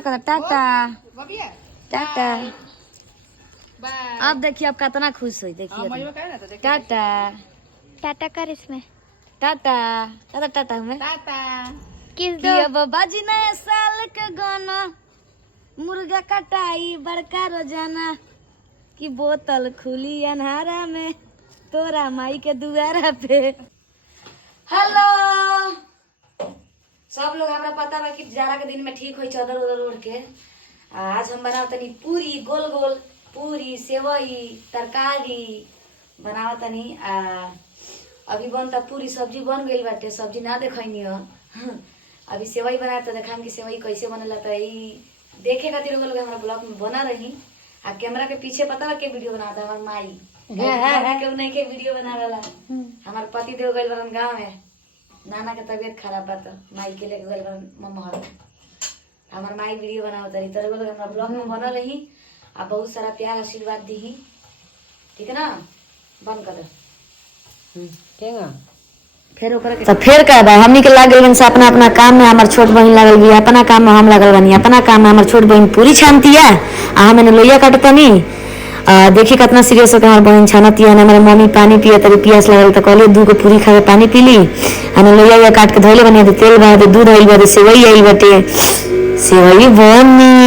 टाटा टाटा। अब देखिए अब कितना खुश हुई, देखिए टाटा टाटा कर इसमें टाटा टाटा टाटा हमें टाटा किस दो अब बाजी नए साल के गाना, मुर्गा कटाई बड़का रोजाना की बोतल खुली अन्हारा में तोरा माई के दुआरा पे। हेलो सब लोग, हमरा पता बा कि जाड़ा के दिन में ठीक होई चादर उधर ओढ़ के। आज हम बनाव तनी पूरी, गोल गोल पूरी, सेवई, तरकारी बनाव तनी। अभी बनता पूरी, सब्जी बन गई बाटे, सब्जी ना देखनी हो। अभी सेवई बनाए तो देखाम कि सेवई कैसे बनेला। तो ई देखे खातिर लोग हमारा ब्लॉग में बना रही। आ कैमरा के पीछे पता बा के वीडियो बनाता हमार माई के नहीं के वीडियो बनावेला। हमार पति देव गइल बरन गाँव में, नाना के तबीयत खराब बा तो माई के लेके गइल बरन ममहर। हमार माई वीडियो बनावत रही तो लोग हमारा ब्लॉग में बना रही। आ बहुत सारा प्यार आशीर्वाद दी, ठीक है ना। बंद कर तो फिर का बा हमनी के लाग गइल से अपना अपना काम में। हमार छोट बहन लागल भी अपना काम में, हम लागल बनी अपना काम में। हमार छोट बहन पूरी छानती है आ हमें लोहिया काटतनी। देखी कितना सीरियस होकर हमार बहन छानती है। हमारे मम्मी पानी पिए तरी पियास लगल तो कहले दूध के पूरी खा के पानी पी ली। हमें लोहिया काट के धोले बनी, तेल बना, दूध आइल बा, सेवई आइल बाटे, सेवई बनी।